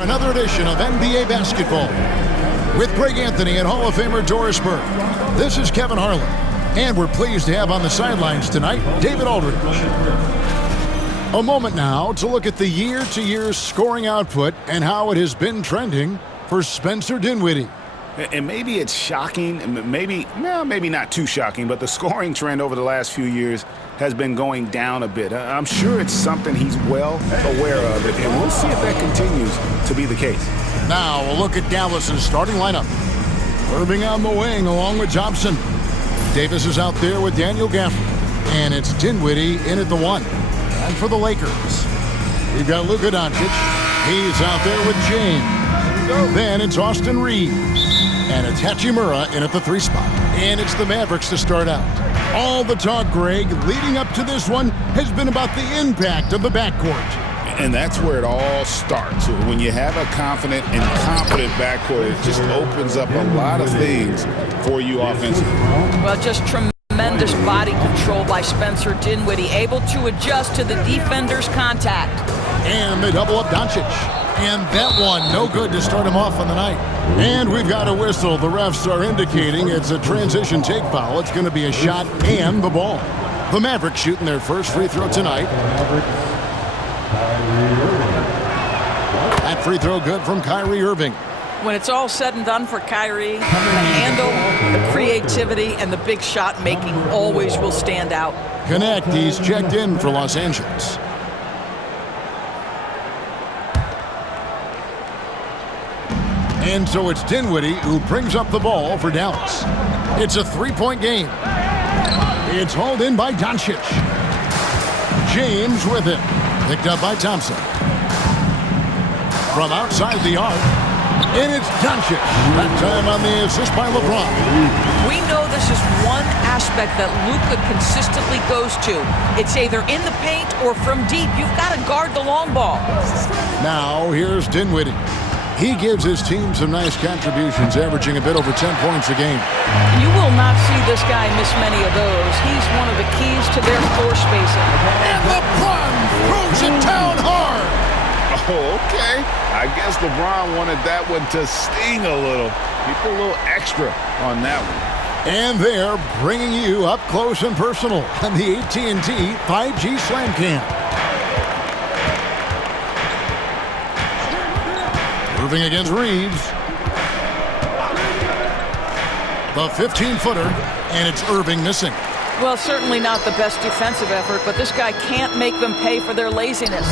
Another edition of NBA basketball with Greg Anthony and Hall of Famer Doris Burke. This is Kevin Harlan, and we're pleased to have on the sidelines tonight David Aldridge. A moment now to look at the year-to-year scoring output and how it has been trending for Spencer Dinwiddie. And maybe it's shocking, maybe not too shocking, but the scoring trend over the last few years has been going down a bit. I'm sure it's something he's well aware of, and we'll see if that continues to be the case. Now a look at Dallas's starting lineup. Irving on the wing along with Thompson. Davis is out there with Daniel Gafford, and it's Dinwiddie in at the 1. And for the Lakers, we've got Luka Doncic. He's out there with James. Then it's Austin Reeves. And it's Hachimura in at the 3 spot. And it's the Mavericks to start out. All the talk, Greg, leading up to this one has been about the impact of the backcourt. And that's where it all starts. When you have a confident and competent backcourt, it just opens up a lot of things for you offensively. Well, just tremendous body control by Spencer Dinwiddie, able to adjust to the defender's contact. And they double up Doncic. And that one, no good to start him off on the night. And we've got a whistle. The refs are indicating it's a transition take foul. It's going to be a shot and the ball. The Mavericks shooting their first free throw tonight. That free throw good from Kyrie Irving. When it's all said and done for Kyrie, the handle, the creativity, and the big shot making always will stand out. Connect, he's checked in for Los Angeles. And so it's Dinwiddie who brings up the ball for Dallas. It's a 3-point game. It's hauled in by Doncic. James with it. Picked up by Thompson. From outside the arc. And it's Doncic. That time on the assist by LeBron. We know this is one aspect that Luka consistently goes to. It's either in the paint or from deep. You've got to guard the long ball. Now here's Dinwiddie. He gives his team some nice contributions, averaging a bit over 10 points a game. You will not see this guy miss many of those. He's one of the keys to their floor spacing. And LeBron throws it down hard. Oh, okay. I guess LeBron wanted that one to sting a little. He put a little extra on that one. And they're bringing you up close and personal on the AT&T 5G Slam Cam. Irving against Reeves. The 15-footer, and it's Irving missing. Well, certainly not the best defensive effort, but this guy can't make them pay for their laziness.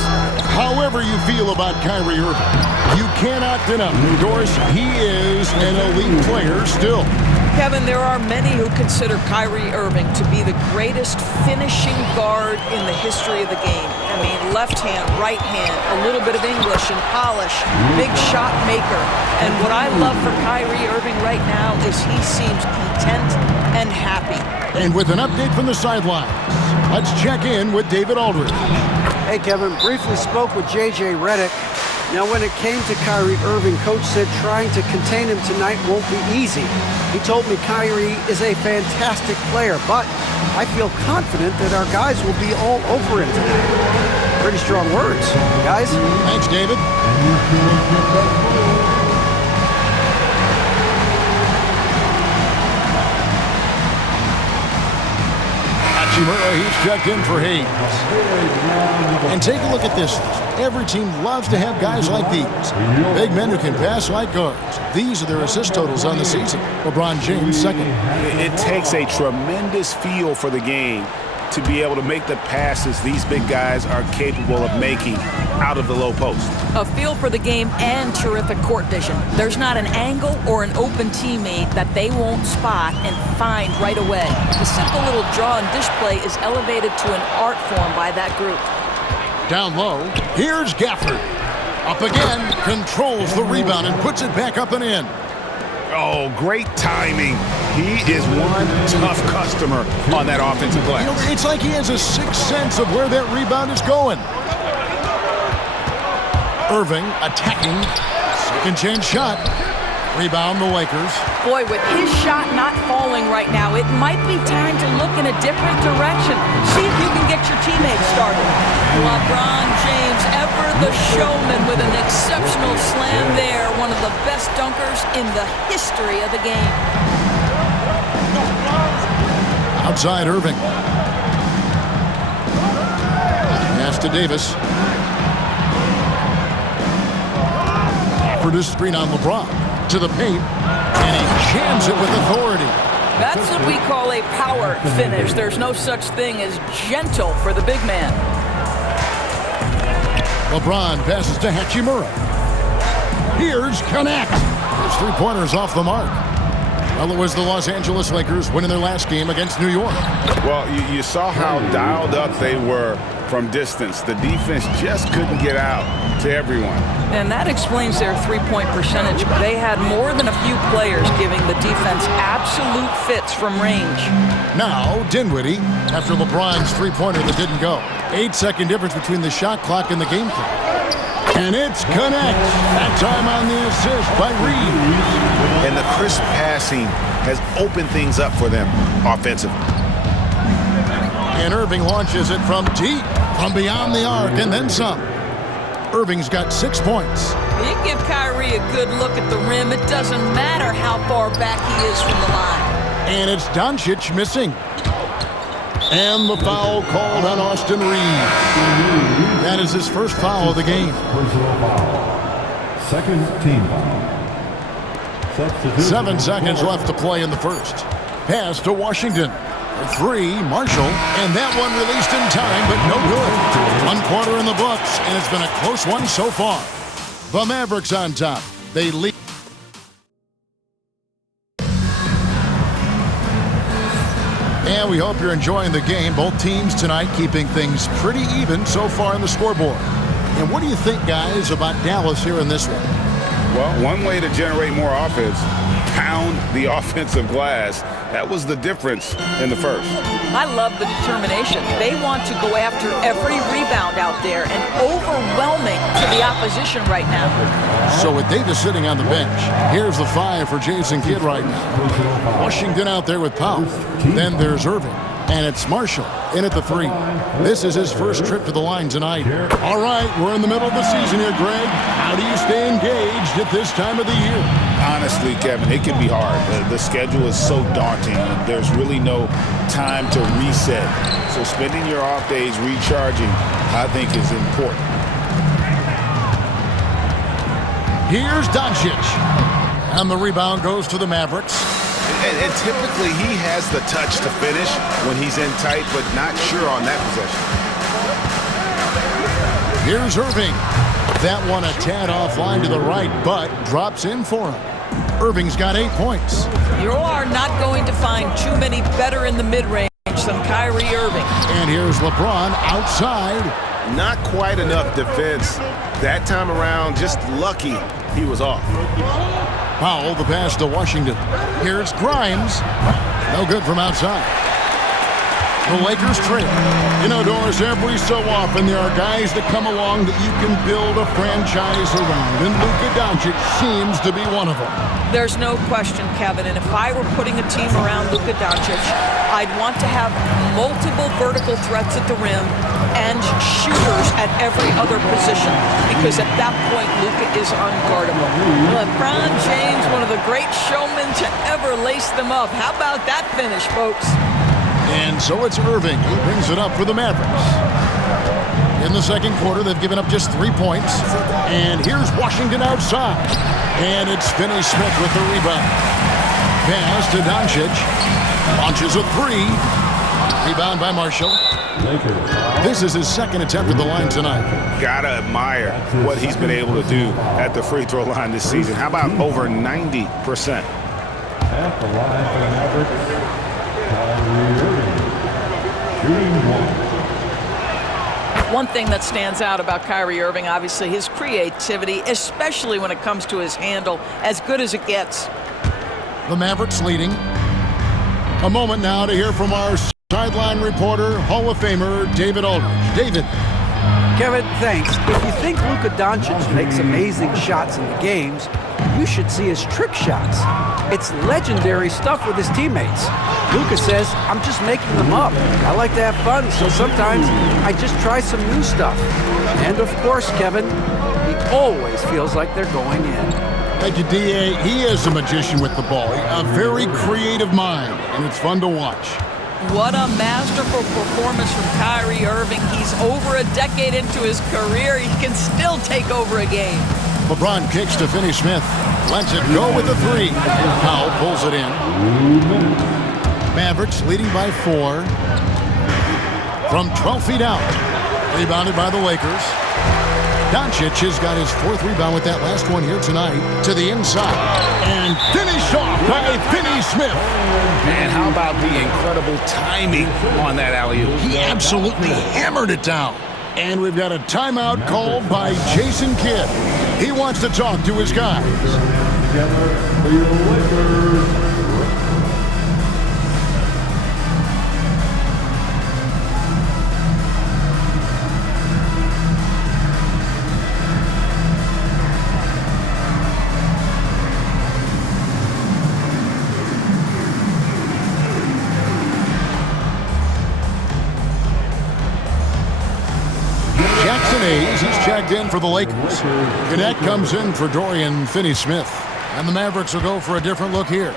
However you feel about Kyrie Irving, you cannot deny, Doris, he is an elite player still. Kevin, there are many who consider Kyrie Irving to be the greatest finishing guard in the history of the game. I mean, left hand, right hand, a little bit of English and polish, big shot maker. And what I love for Kyrie Irving right now is he seems content and happy. And with an update from the sidelines, let's check in with David Aldridge. Hey, Kevin, briefly spoke with J.J. Redick. Now, when it came to Kyrie Irving, Coach said trying to contain him tonight won't be easy. He told me Kyrie is a fantastic player, but I feel confident that our guys will be all over him tonight. Pretty strong words, guys. Thanks, David. He's checked in for Hayes. And take a look at this. Every team loves to have guys like these. Big men who can pass like guards. These are their assist totals on the season. LeBron James second. It takes a tremendous feel for the game to be able to make the passes these big guys are capable of making out of the low post. A feel for the game and terrific court vision. There's not an angle or an open teammate that they won't spot and find right away. The simple little draw and dish play is elevated to an art form by that group. Down low, here's Gafford. Up again, controls the rebound and puts it back up and in. Oh, great timing. He is one tough customer on that offensive glass. You know, it's like he has a sixth sense of where that rebound is going. Irving attacking. Second chance shot. Rebound the Lakers. Boy, with his shot not falling right now, it might be time to look in a different direction. See if you can get your teammates started. LeBron James, ever the showman, with an exceptional slam there. One of the best dunkers in the history of the game. Outside Irving. Pass to Davis. Offered a screen on LeBron. To the paint. And he jams it with authority. That's what we call a power finish. There's no such thing as gentle for the big man. LeBron passes to Hachimura. Here's Connect. His three-pointers off the mark. Well, it was the Los Angeles Lakers winning their last game against New York. Well, you saw how dialed up they were from distance. The defense just couldn't get out to everyone. And that explains their three-point percentage. They had more than a few players giving the defense absolute fits from range. Now, Dinwiddie, after LeBron's three-pointer that didn't go. 8-second difference between the shot clock and the game clock. And it's Connect. That time on the assist by Reeves. And the crisp passing has opened things up for them offensively. And Irving launches it from deep, from beyond the arc, and then some. Irving's got 6 points. You give Kyrie a good look at the rim. It doesn't matter how far back he is from the line. And it's Doncic missing. And the foul called on Austin Reeves. That is his first foul of the game. Personal foul. Second team foul. 7 seconds left to play in the first. Pass to Washington. For three, Marshall. And that one released in time, but no good. 1 quarter in the books, and it's been a close one so far. The Mavericks on top. They lead. And we hope you're enjoying the game. Both teams tonight keeping things pretty even so far in the scoreboard. And what do you think, guys, about Dallas here in this one? Well, one way to generate more offense, pound the offensive glass. That was the difference in the first. I love the determination. They want to go after every rebound out there and overwhelming to the opposition right now. So with Davis sitting on the bench, here's the 5 for Jason Kidd right now. Washington out there with Powell. Then there's Irving. And it's Marshall in at the 3. This is his first trip to the line tonight. All right, we're in the middle of the season here, Greg. How do you stay engaged at this time of the year? Honestly, Kevin, it can be hard. The schedule is so daunting. There's really no time to reset. So spending your off days recharging, I think, is important. Here's Doncic. And the rebound goes to the Mavericks. And typically he has the touch to finish when he's in tight, but not sure on that possession. Here's Irving. That one a tad offline to the right, but drops in for him. Irving's got 8 points. You are not going to find too many better in the mid-range than Kyrie Irving. And here's LeBron outside. Not quite enough defense that time around. Just lucky he was off. Powell, the pass to Washington. Here's Grimes. No good from outside. The Lakers trail. You know, Doris, every so often there are guys that come along that you can build a franchise around, and Luka Doncic seems to be one of them. There's no question, Kevin, and if I were putting a team around Luka Doncic, I'd want to have multiple vertical threats at the rim and shooters at every other position, because at that point, Luka is unguardable. LeBron James, one of the great showmen to ever lace them up. How about that finish, folks? And so it's Irving who brings it up for the Mavericks. In the second quarter, they've given up just 3 points. And here's Washington outside. And it's Finney-Smith with the rebound. Pass to Doncic. Launches a 3. Rebound by Marshall. This is his second attempt at the line tonight. Gotta admire what he's been able to do at the free throw line this season. How about over 90%? At the line for the Mavericks, Kyrie Irving, shooting 1. One thing that stands out about Kyrie Irving, obviously, his creativity, especially when it comes to his handle, as good as it gets. The Mavericks leading. A moment now to hear from our sideline reporter, Hall of Famer David Aldridge. David. Kevin, thanks. If you think Luka Doncic makes amazing shots in the games, you should see his trick shots. It's legendary stuff with his teammates. Luka says, I'm just making them up. I like to have fun, so sometimes I just try some new stuff. And of course, Kevin, he always feels like they're going in. Thank you, D.A. He is a magician with the ball. A very creative mind, and it's fun to watch. What a masterful performance from Kyrie Irving. He's over a decade into his career. He can still take over a game. LeBron kicks to Finney-Smith. Lets it go with the three. Powell pulls it in. Mavericks leading by 4 from 12 feet out. Rebounded by the Lakers. Doncic has got his 4th rebound with that last one here tonight. To the inside. And finished off by Finney-Smith. Man, how about the incredible timing on that alley-oop? He absolutely hammered it down. And we've got a timeout called by Jason Kidd. He wants to talk to his guys. Together for your Lakers. He's checked in for the Lakers. Gannett comes in for Dorian Finney-Smith. And the Mavericks will go for a different look here.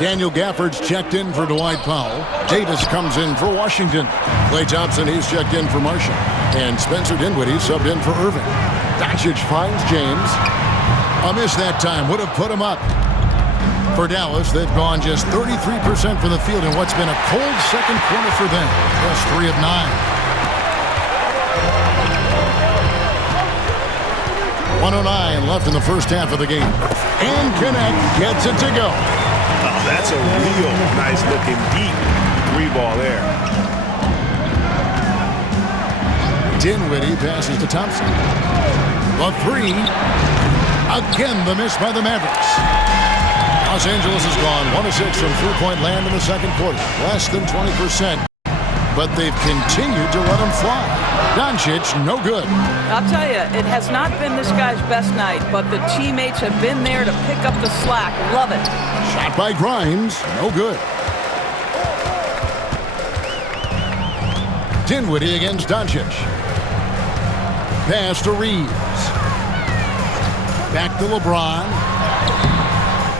Daniel Gafford's checked in for Dwight Powell. Davis comes in for Washington. Klay Thompson, he's checked in for Marshall. And Spencer Dinwiddie subbed in for Irving. Doncic finds James. A miss that time would have put him up. For Dallas, they've gone just 33% for the field in what's been a cold second quarter for them. Just 3 of 9. 109 left in the first half of the game. And Gannett gets it to go. Oh, that's a real nice-looking deep 3-ball there. Dinwiddie passes to Thompson. The 3. Again, the miss by the Mavericks. Los Angeles has gone 1 of 6 from three-point land in the second quarter. Less than 20%. But they've continued to let him fly. Doncic, no good. I'll tell you, it has not been this guy's best night, but the teammates have been there to pick up the slack. Love it. Shot by Grimes, no good. Dinwiddie against Doncic. Pass to Reeves. Back to LeBron.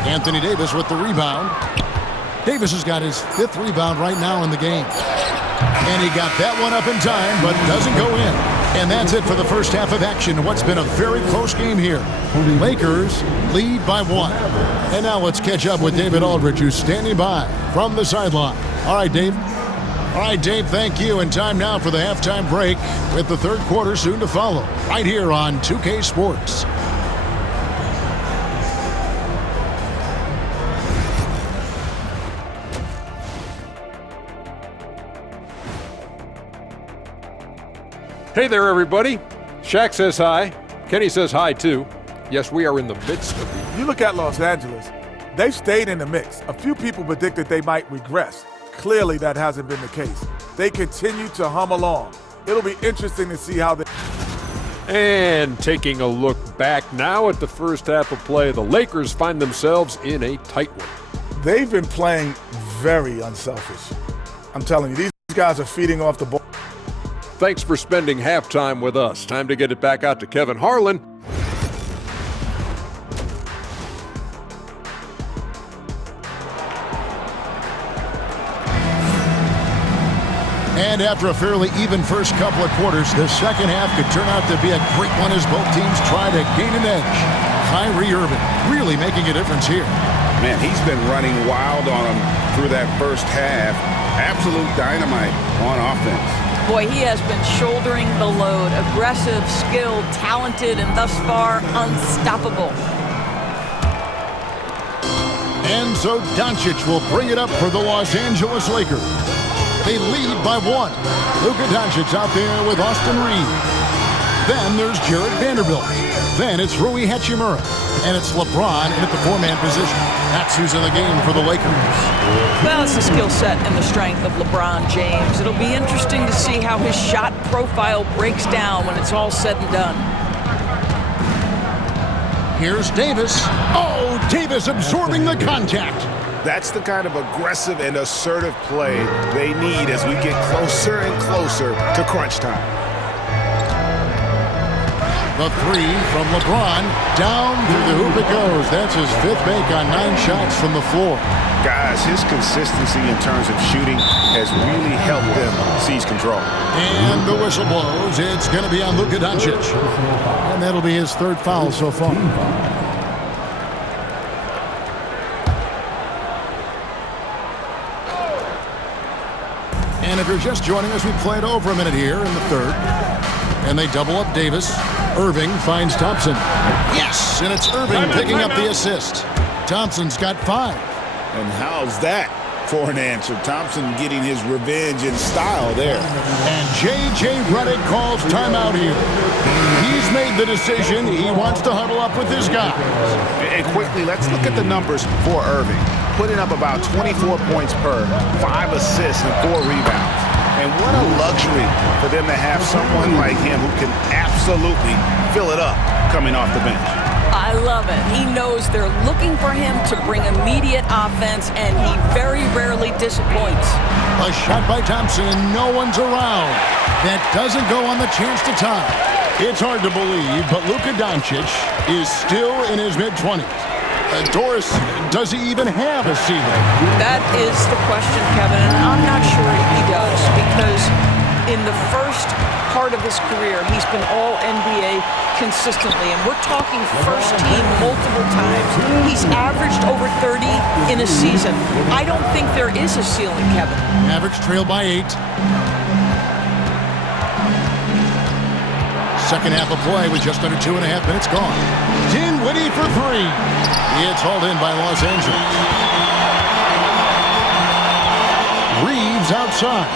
Anthony Davis with the rebound. Davis has got his 5th rebound right now in the game. And he got that one up in time, but doesn't go in. And that's it for the first half of action. What's been a very close game here. Lakers lead by 1. And now let's catch up with David Aldridge, who's standing by from the sideline. All right, Dave. All right, Dave, thank you. And time now for the halftime break with the third quarter soon to follow. Right here on 2K Sports. Hey there, everybody. Shaq says hi. Kenny says hi, too. Yes, we are in the midst of the... You look at Los Angeles, they've stayed in the mix. A few people predicted they might regress. Clearly, that hasn't been the case. They continue to hum along. It'll be interesting to see how they... And taking a look back now at the first half of play, the Lakers find themselves in a tight one. They've been playing very unselfish. I'm telling you, these guys are feeding off the ball. Thanks for spending halftime with us. Time to get it back out to Kevin Harlan. And after a fairly even first couple of quarters, the second half could turn out to be a great one as both teams try to gain an edge. Kyrie Irving really making a difference here. Man, he's been running wild on them through that first half. Absolute dynamite on offense. Boy, he has been shouldering the load. Aggressive, skilled, talented, and thus far unstoppable. And so Doncic will bring it up for the Los Angeles Lakers. They lead by 1. Luka Doncic out there with Austin Reeves. Then there's Jared Vanderbilt. Then it's Rui Hachimura. And it's LeBron in at the four-man position. That's who's in the game for the Lakers. Well, it's the skill set and the strength of LeBron James. It'll be interesting to see how his shot profile breaks down when it's all said and done. Here's Davis. Oh, Davis absorbing the contact. That's the kind of aggressive and assertive play they need as we get closer and closer to crunch time. The three from LeBron. Down through the hoop it goes. That's his fifth make on 9 shots from the floor. Guys, his consistency in terms of shooting has really helped them seize control. And the whistle blows. It's going to be on Luka Doncic. And that'll be his third foul so far. And if you're just joining us, we played over a minute here in the third. And they double up Davis. Irving finds Thompson. Yes, and it's Irving picking up the assist. Thompson's got 5. And how's that for an answer? Thompson getting his revenge in style there. And J.J. Redick calls timeout here. He's made the decision. He wants to huddle up with his guys. And quickly, let's look at the numbers for Irving. Putting up about 24 points per, 5 assists and 4 rebounds. And what a luxury for them to have someone like him who can absolutely fill it up coming off the bench. I love it. He knows they're looking for him to bring immediate offense, and he very rarely disappoints. A shot by Thompson, and no one's around. That doesn't go on the chance to tie. It's hard to believe, but Luka Doncic is still in his mid-20s. Doris, does he even have a ceiling? That is the question, Kevin, and I'm not sure he does, because in the first part of his career, he's been all-NBA consistently, and we're talking first team multiple times. He's averaged over 30 in a season. I don't think there is a ceiling, Kevin. Mavericks trail by 8. Second half of play with just under 2.5 minutes gone. Dinwiddie for 3. It's hauled in by Los Angeles. Reeves outside.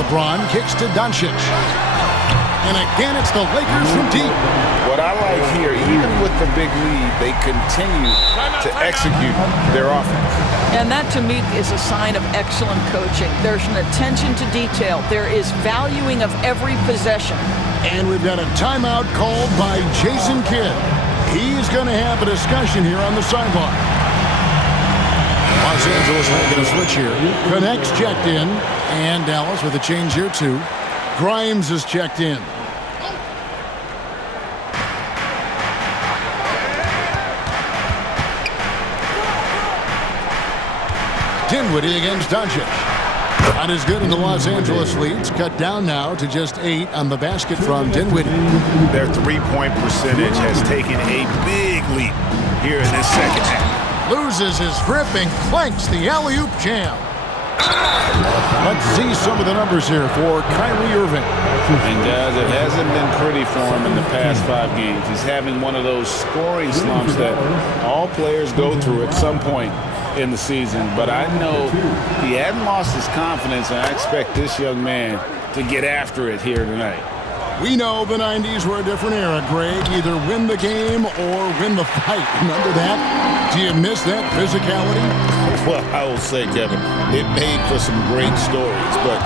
LeBron kicks to Doncic. And again, it's the Lakers from deep. What I like here, even with the big lead, they continue to execute their offense. And that, to me, is a sign of excellent coaching. There's an attention to detail. There is valuing of every possession. And we've got a timeout called by Jason Kidd. He's going to have a discussion here on the sideline. Los Angeles making a switch here. Connects checked in. And Dallas with a change here, too. Grimes is checked in. Dinwiddie against Doncic. Not as good in the Los Angeles leads. Cut down now to just 8 on the basket from Dinwiddie. Their three-point percentage has taken a big leap here in this second half. Loses his grip and clanks the alley-oop jam. Let's see some of the numbers here for Kyrie Irving. And guys, it hasn't been pretty for him in the past 5 games. He's having one of those scoring slumps that all players go through at some point in the season. But I know he hadn't lost his confidence, and I expect this young man to get after it here tonight. We know the 90s were a different era, Greg. Either win the game or win the fight. Remember that? Do you miss that physicality? Well, I will say, Kevin, it made for some great stories, but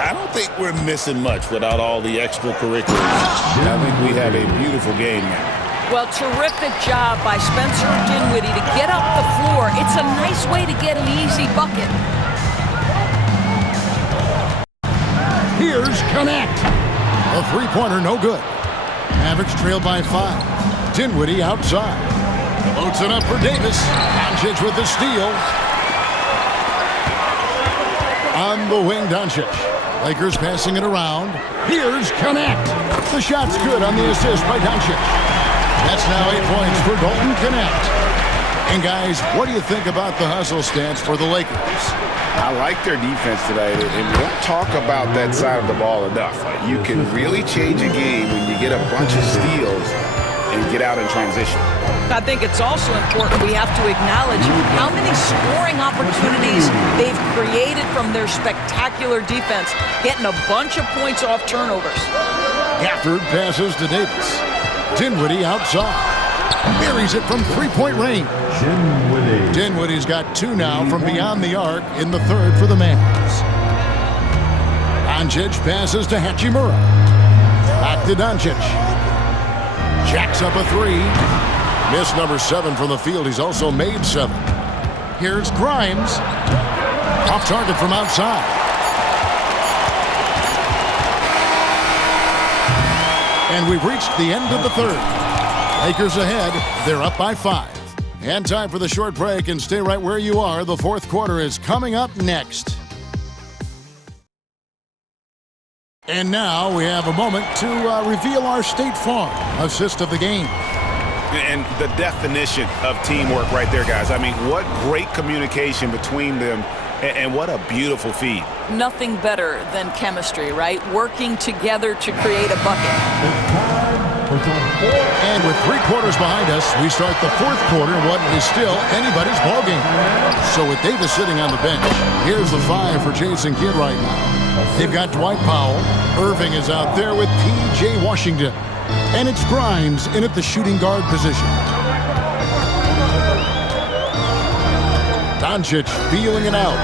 I don't think we're missing much without all the extracurriculars. I think we have a beautiful game now. Well, terrific job by Spencer Dinwiddie to get up the floor. It's a nice way to get an easy bucket. Here's Connect. A three-pointer, no good. Mavericks trail by 5. Dinwiddie outside. Floats it up for Davis. Doncic with the steal. On the wing, Doncic. Lakers passing it around. Here's Connect. The shot's good on the assist by Doncic. That's now 8 points for Dalton Connect. And guys, what do you think about the hustle stats for the Lakers? I like their defense today, and we don't talk about that side of the ball enough. You can really change a game when you get a bunch of steals and get out in transition. I think it's also important we have to acknowledge how many scoring opportunities they've created from their spectacular defense, getting a bunch of points off turnovers. Gafford passes to Davis. Dinwiddie outside. Buries it from three-point range. Dinwiddie's got 2 now from beyond the arc in the third for the Mavs. Doncic passes to Hachimura. Back to Doncic. Jacks up a 3. Miss number 7 from the field. He's also made 7. Here's Grimes. Off target from outside. And we've reached the end of the third. Lakers ahead. They're up by 5. And time for the short break, and stay right where you are. The fourth quarter is coming up next. And now we have a moment to reveal our State Farm assist of the game. And the definition of teamwork right there, guys. I mean, what great communication between them, and what a beautiful feed. Nothing better than chemistry, right? Working together to create a bucket. And with 3 quarters behind us, we start the fourth quarter in what is still anybody's ballgame. So with Davis sitting on the bench, here's the 5 for Jason Kidd right now. They've got Dwight Powell. Irving is out there with P.J. Washington. And it's Grimes in at the shooting guard position. Doncic feeling it out.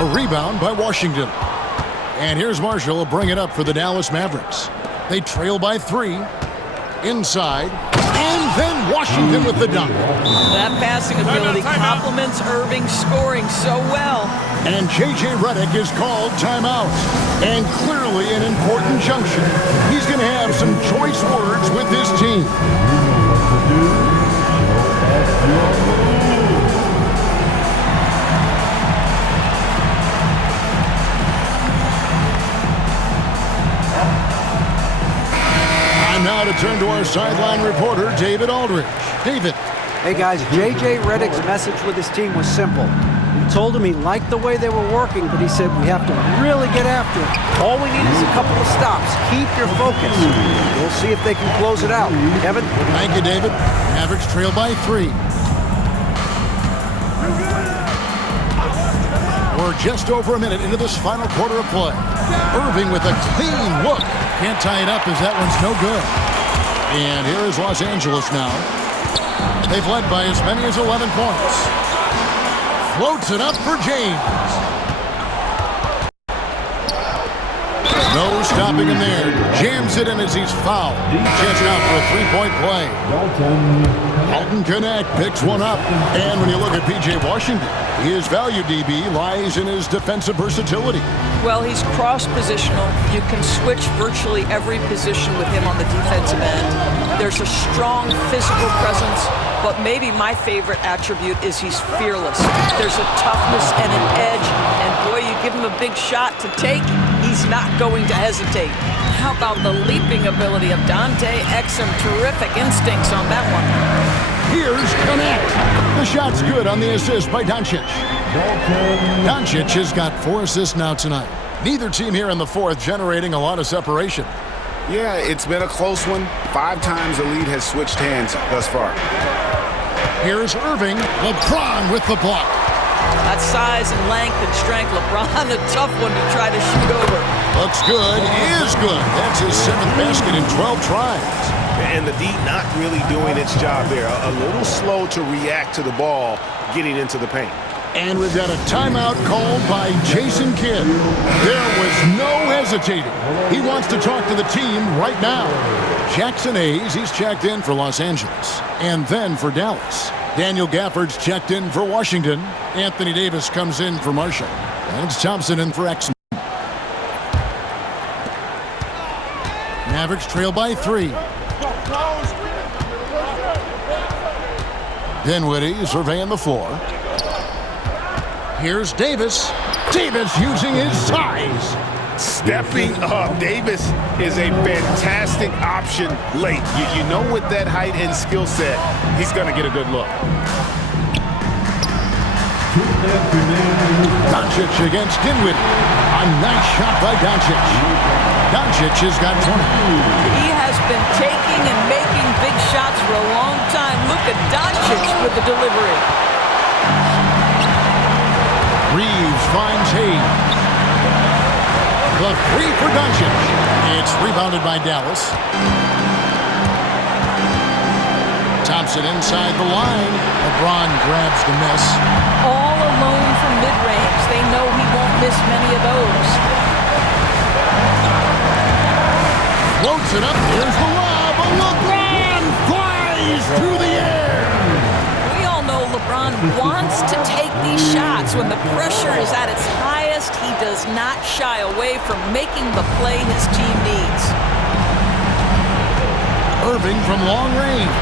A rebound by Washington. And here's Marshall bring it up for the Dallas Mavericks. They trail by 3. Inside. And then Washington with the dunk. That passing ability complements Irving's scoring so well. And J.J. Redick is called timeout. And clearly an important junction. He's going to have some choice words with his team. Now to turn to our sideline reporter, David Aldridge. David. Hey, guys, J.J. Redick's message with his team was simple. He told him he liked the way they were working, but he said we have to really get after it. All we need is a couple of stops. Keep your focus. We'll see if they can close it out. Kevin? Thank you, David. Mavericks trail by 3. We're just over a minute into this final quarter of play. Irving with a clean look. Can't tie it up as that one's no good. And here is Los Angeles now. They've led by as many as 11 points. Floats it up for James. No stopping him there. Jams it in as he's fouled. Chance out for a 3-point play. Dalton Connect picks one up. And when you look at P.J. Washington, his value, DB, lies in his defensive versatility. Well, he's cross-positional. You can switch virtually every position with him on the defensive end. There's a strong physical presence, but maybe my favorite attribute is he's fearless. There's a toughness and an edge, and boy, you give him a big shot to take, he's not going to hesitate. How about the leaping ability of Dante Exum? Terrific instincts on that one. Here's Connect. The shot's good on the assist by Doncic. Doncic has got 4 assists now tonight. Neither team here in the fourth generating a lot of separation. Yeah, it's been a close one. 5 times the lead has switched hands thus far. Here's Irving. LeBron with the block. That size and length and strength, LeBron, a tough one to try to shoot over. Looks good, is good. That's his 7th basket in 12 tries. And the D not really doing its job there. A little slow to react to the ball getting into the paint. And we've got a timeout called by Jason Kidd. There was no hesitating. He wants to talk to the team right now. Jackson Hayes, he's checked in for Los Angeles. And then for Dallas. Daniel Gafford's checked in for Washington. Anthony Davis comes in for Marshall. And it's Thompson in for Exum. Mavericks trail by 3. Dinwiddie surveying the floor. Here's Davis. Davis using his size. Stepping up. Davis is a fantastic option late. You know with that height and skill set, he's going to get a good look. Doncic against Dinwiddie. A nice shot by Doncic. Doncic has got 20. He has been taking and making big shots for a long time. Look at Doncic with the delivery. Reeves finds Hayes. The 3 for Doncic. It's rebounded by Dallas. Thompson inside the line. LeBron grabs the miss. All alone from mid-range. They know he won't miss many of those. Floats it up. Here's the lob. LeBron flies through the air. We all know LeBron wants to take these shots. When the pressure is at its highest, he does not shy away from making the play his team needs. Irving from long range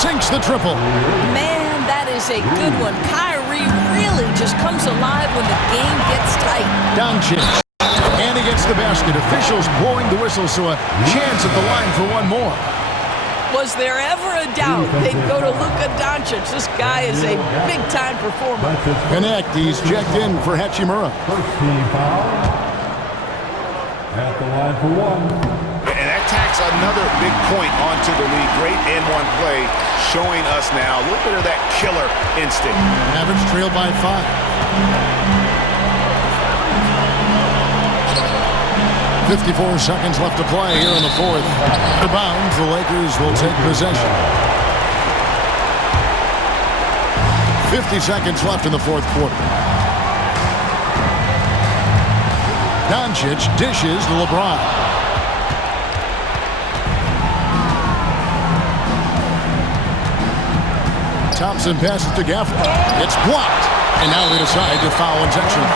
sinks the triple. Man, that is a good one. Kyrie really just comes alive when the game gets tight. Doncic. And he gets the basket. Officials blowing the whistle, so a chance at the line for one more. Was there ever a doubt they'd go to Luka Doncic? This guy is a big-time performer. Connect. He's checked in for Hachimura. First team foul. At the line for one. And that tacks another big point onto the league. Great N1 play, showing us now a little bit of that killer instinct. Average trail by 5. 54 seconds left to play here in the fourth. Out of bounds, the Lakers will take possession. 50 seconds left in the fourth quarter. Doncic dishes to LeBron. Thompson passes to Gafford. It's blocked. And now they decide to foul intentionally.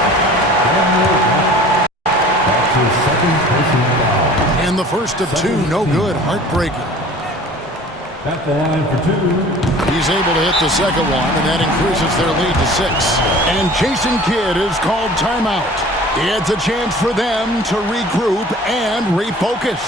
And the first of two, no good, heartbreaking. At the line for two. He's able to hit the second one, and that increases their lead to 6. And Jason Kidd is called timeout. It's a chance for them to regroup and refocus.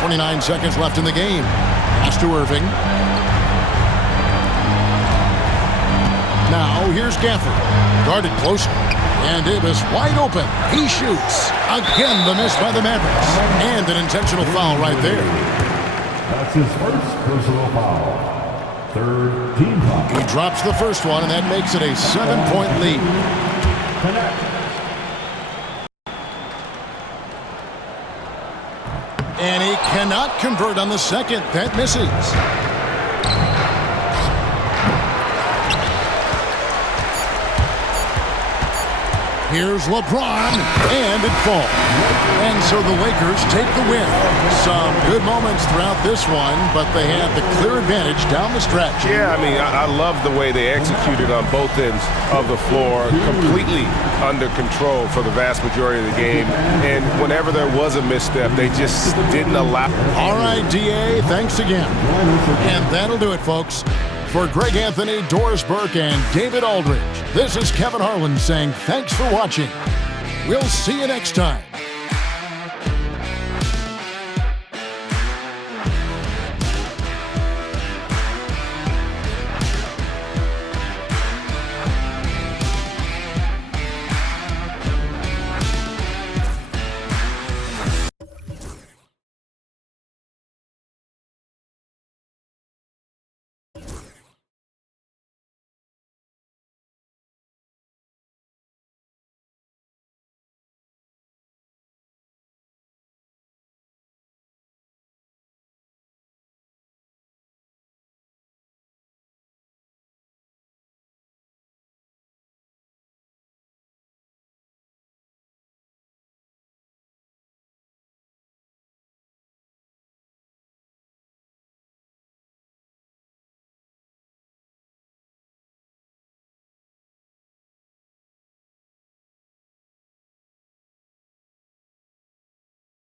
.29 seconds left in the game. Pass to Irving. Now here's Gafford. Guarded closer. And Davis wide open. He shoots. Again, the miss by the Mavericks. And an intentional foul right there. That's his first personal foul. Third team foul. He drops the first one, and that makes it a 7-point lead. Connect. And he cannot convert on the second. That misses. Here's LeBron, and it falls. And so the Lakers take the win. Some good moments throughout this one, but they have the clear advantage down the stretch. Yeah, I mean, I love the way they executed on both ends of the floor, completely under control for the vast majority of the game. And whenever there was a misstep, they just didn't allow. All right, DA, thanks again. And that'll do it, folks. For Greg Anthony, Doris Burke, and David Aldridge, this is Kevin Harlan saying thanks for watching. We'll see you next time.